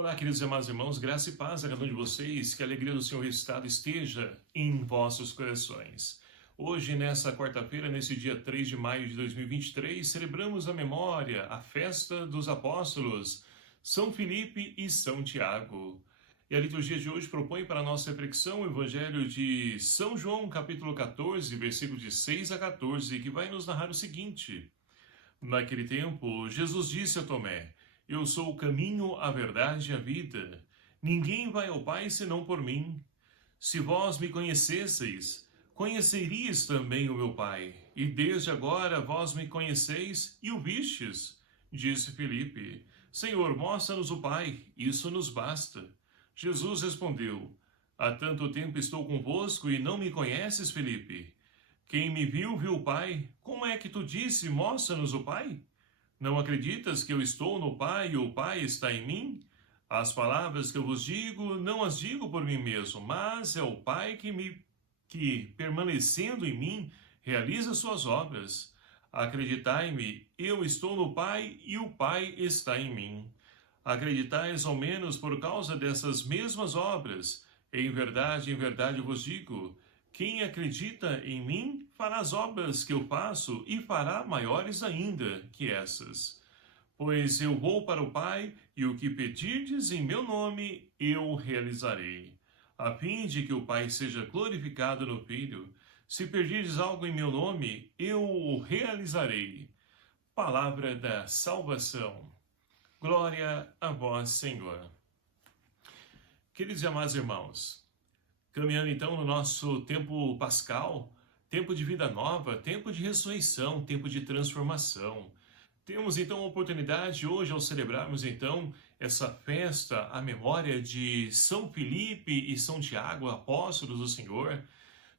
Olá, queridos e amados irmãos, graça e paz a cada um de vocês, que a alegria do Senhor ressuscitado esteja em vossos corações. Hoje, nessa quarta-feira, nesse dia 3 de maio de 2023, celebramos a memória, a festa dos apóstolos, São Filipe e São Tiago. E a liturgia de hoje propõe para a nossa reflexão o Evangelho de São João, capítulo 14, versículos de 6 a 14, que vai nos narrar o seguinte: Naquele tempo, Jesus disse a Tomé: Eu sou o caminho, a verdade e a vida. Ninguém vai ao Pai senão por mim. Se vós me conhecesseis, conheceríeis também o meu Pai. E desde agora vós me conheceis e o vistes. Disse Filipe: Senhor, mostra-nos o Pai, isso nos basta. Jesus respondeu: Há tanto tempo estou convosco e não me conheces, Filipe? Quem me viu, viu o Pai. Como é que tu disse, mostra-nos o Pai? Não acreditas que eu estou no Pai e o Pai está em mim? As palavras que eu vos digo, não as digo por mim mesmo, mas é o Pai que permanecendo em mim, realiza suas obras. Acreditai-me, eu estou no Pai e o Pai está em mim. Acreditais ao menos por causa dessas mesmas obras. Em verdade vos digo: quem acredita em mim fará as obras que eu faço e fará maiores ainda que essas. Pois eu vou para o Pai, e o que pedirdes em meu nome eu realizarei, a fim de que o Pai seja glorificado no Filho. Se pedirdes algo em meu nome, eu o realizarei. Palavra da salvação. Glória a vós, Senhor. Queridos e amados irmãos, caminhando então no nosso tempo pascal, tempo de vida nova, tempo de ressurreição, tempo de transformação. Temos então a oportunidade hoje, ao celebrarmos então essa festa, a memória de São Filipe e São Tiago, apóstolos do Senhor,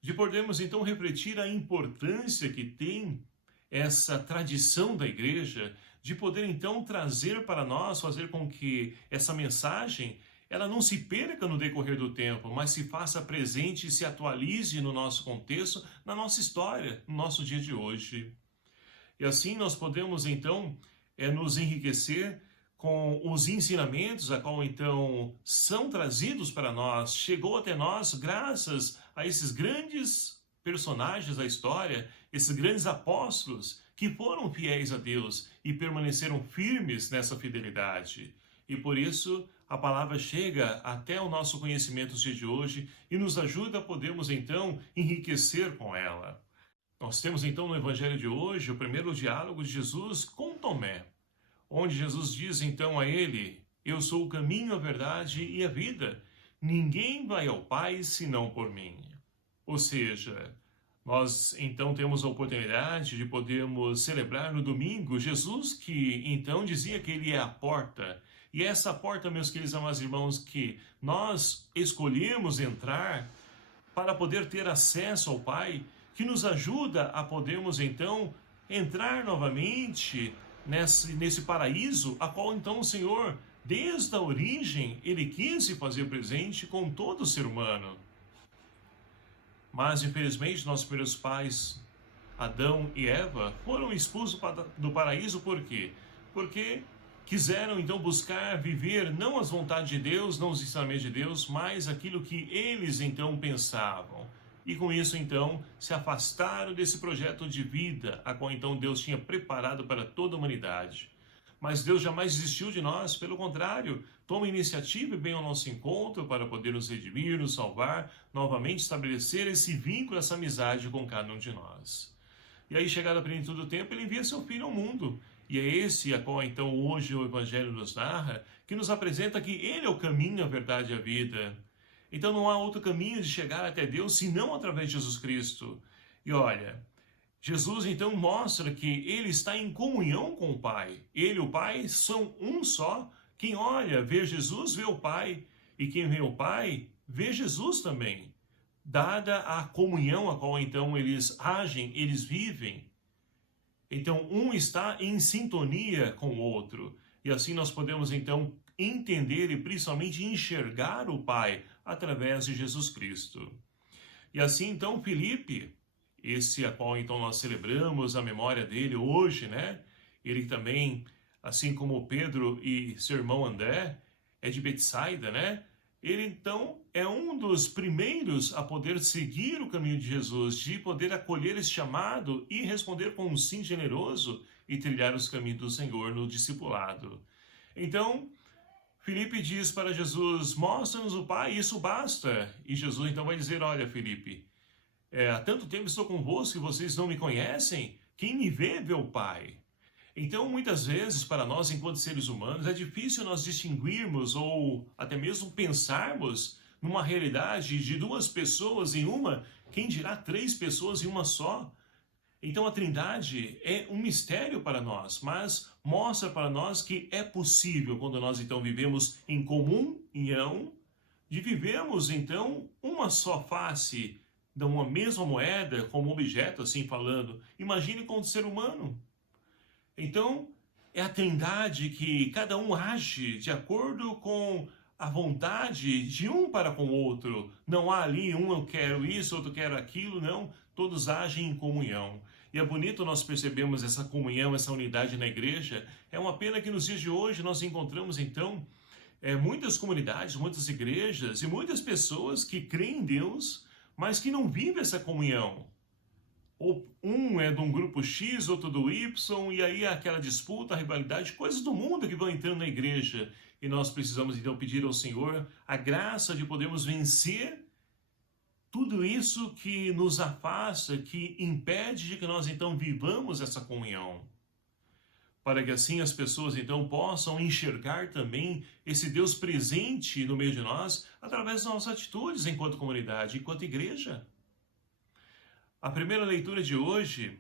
de podermos então refletir a importância que tem essa tradição da igreja, de poder então trazer para nós, fazer com que essa mensagem ela não se perca no decorrer do tempo, mas se faça presente e se atualize no nosso contexto, na nossa história, no nosso dia de hoje. E assim nós podemos então nos enriquecer com os ensinamentos a qual então são trazidos para nós, chegou até nós graças a esses grandes personagens da história, esses grandes apóstolos que foram fiéis a Deus e permaneceram firmes nessa fidelidade. E por isso a palavra chega até o nosso conhecimento dos dias de hoje e nos ajuda a podermos então enriquecer com ela. Nós temos então no Evangelho de hoje o primeiro diálogo de Jesus com Tomé, onde Jesus diz então a ele: Eu sou o caminho, a verdade e a vida. Ninguém vai ao Pai senão por mim. Ou seja, nós então temos a oportunidade de podermos celebrar no domingo Jesus que então dizia que ele é a porta. E é essa porta, meus queridos amados irmãos, que nós escolhemos entrar para poder ter acesso ao Pai, que nos ajuda a podermos então entrar novamente nesse paraíso, a qual então o Senhor, desde a origem, ele quis se fazer presente com todo o ser humano. Mas, infelizmente, nossos primeiros pais, Adão e Eva, foram expulsos do paraíso por quê? Porque quiseram, então, buscar viver não as vontades de Deus, não os ensinamentos de Deus, mas aquilo que eles, então, pensavam. E com isso, então, se afastaram desse projeto de vida, a qual, então, Deus tinha preparado para toda a humanidade. Mas Deus jamais desistiu de nós, pelo contrário, toma iniciativa e vem ao nosso encontro para poder nos redimir, nos salvar, novamente estabelecer esse vínculo, essa amizade com cada um de nós. E aí, chegada a plenitude do tempo, ele envia seu Filho ao mundo. E é esse a qual, então, hoje o Evangelho nos narra, que nos apresenta que ele é o caminho, a verdade e a vida. Então não há outro caminho de chegar até Deus, senão através de Jesus Cristo. E olha, Jesus então mostra que ele está em comunhão com o Pai. Ele e o Pai são um só. Quem olha, vê Jesus, vê o Pai. E quem vê o Pai, vê Jesus também. Dada a comunhão a qual então eles agem, eles vivem. Então um está em sintonia com o outro. E assim nós podemos então entender e principalmente enxergar o Pai através de Jesus Cristo. E assim então Filipe, esse a qual então nós celebramos a memória dele hoje, né? Ele também, assim como Pedro e seu irmão André, é de Betsaida, né? Ele então é um dos primeiros a poder seguir o caminho de Jesus, de poder acolher esse chamado e responder com um sim generoso e trilhar os caminhos do Senhor no discipulado. Então, Filipe diz para Jesus: mostra-nos o Pai, isso basta. E Jesus então vai dizer: olha, Filipe, há tanto tempo estou convosco e vocês não me conhecem. Quem me vê, vê o Pai. Então, muitas vezes, para nós, enquanto seres humanos, é difícil nós distinguirmos ou até mesmo pensarmos numa realidade de duas pessoas em uma, quem dirá três pessoas em uma só. Então, a Trindade é um mistério para nós, mas mostra para nós que é possível, quando nós então vivemos em comunhão, de vivermos então uma só face, de uma mesma moeda, como objeto, assim falando. Imagine com o ser humano. Então, é a Trindade que cada um age de acordo com a vontade de um para com o outro. Não há ali um eu quero isso, outro quero aquilo, não. Todos agem em comunhão. E é bonito nós percebemos essa comunhão, essa unidade na igreja. É uma pena que nos dias de hoje nós encontramos então muitas comunidades, muitas igrejas e muitas pessoas que creem em Deus, mas que não vivem essa comunhão. Ou um é de um grupo X, outro do Y, e aí aquela disputa, a rivalidade, coisas do mundo que vão entrando na igreja. E nós precisamos então pedir ao Senhor a graça de podermos vencer tudo isso que nos afasta, que impede de que nós então vivamos essa comunhão. Para que assim as pessoas então possam enxergar também esse Deus presente no meio de nós, através das nossas atitudes enquanto comunidade, enquanto igreja. A primeira leitura de hoje,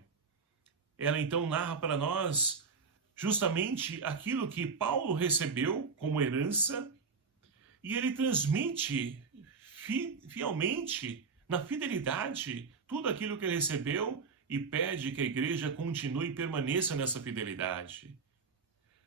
ela então narra para nós justamente aquilo que Paulo recebeu como herança e ele transmite fielmente, na fidelidade, tudo aquilo que ele recebeu e pede que a igreja continue e permaneça nessa fidelidade.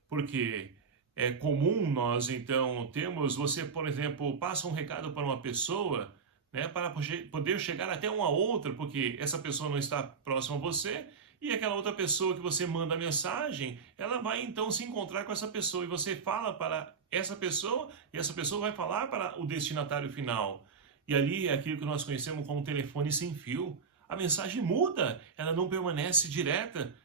Porque é comum nós então temos, você por exemplo, passa um recado para uma pessoa, né, para poder chegar até uma outra, porque essa pessoa não está próxima a você, e aquela outra pessoa que você manda a mensagem, ela vai então se encontrar com essa pessoa, e você fala para essa pessoa, e essa pessoa vai falar para o destinatário final. E ali é aquilo que nós conhecemos como telefone sem fio. A mensagem muda, ela não permanece direta,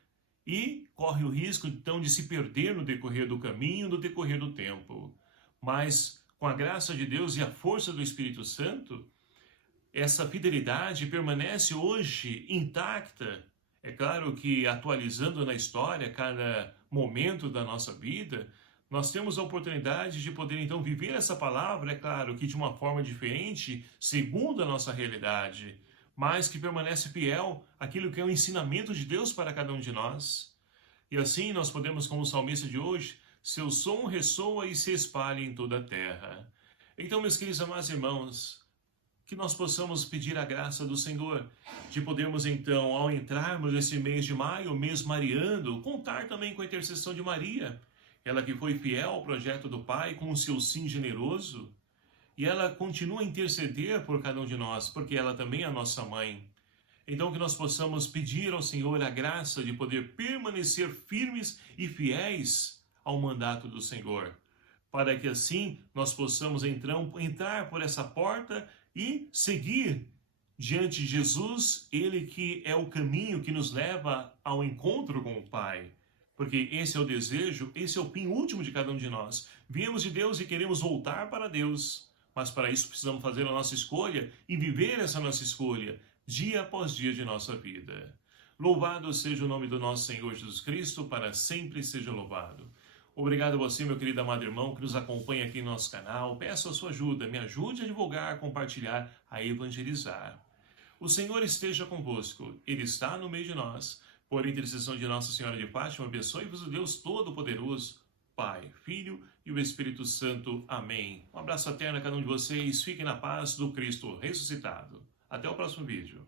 e corre o risco então de se perder no decorrer do caminho, no decorrer do tempo. Mas com a graça de Deus e a força do Espírito Santo, essa fidelidade permanece hoje intacta. É claro que atualizando na história, cada momento da nossa vida, nós temos a oportunidade de poder então viver essa palavra, é claro que de uma forma diferente, segundo a nossa realidade, mas que permanece fiel àquilo que é o ensinamento de Deus para cada um de nós. E assim nós podemos, como o salmista de hoje, seu som ressoa e se espalha em toda a terra. Então, meus queridos amados irmãos, que nós possamos pedir a graça do Senhor, de podermos então, ao entrarmos nesse mês de maio, mês mariano, contar também com a intercessão de Maria, ela que foi fiel ao projeto do Pai, com o seu sim generoso, e ela continua a interceder por cada um de nós, porque ela também é a nossa mãe. Então que nós possamos pedir ao Senhor a graça de poder permanecer firmes e fiéis ao mandato do Senhor, para que assim nós possamos então entrar por essa porta e seguir diante de Jesus, ele que é o caminho que nos leva ao encontro com o Pai. Porque esse é o desejo, esse é o fim último de cada um de nós. Viemos de Deus e queremos voltar para Deus. Mas para isso precisamos fazer a nossa escolha e viver essa nossa escolha, dia após dia de nossa vida. Louvado seja o nome do nosso Senhor Jesus Cristo, para sempre seja louvado. Obrigado a você, meu querido amado irmão, que nos acompanha aqui no nosso canal. Peço a sua ajuda, me ajude a divulgar, a compartilhar, a evangelizar. O Senhor esteja convosco, Ele está no meio de nós. Por intercessão de Nossa Senhora de Fátima, abençoe-vos o Deus Todo-Poderoso, Pai, Filho e o Espírito Santo. Amém. Um abraço eterno a cada um de vocês. Fiquem na paz do Cristo ressuscitado. Até o próximo vídeo.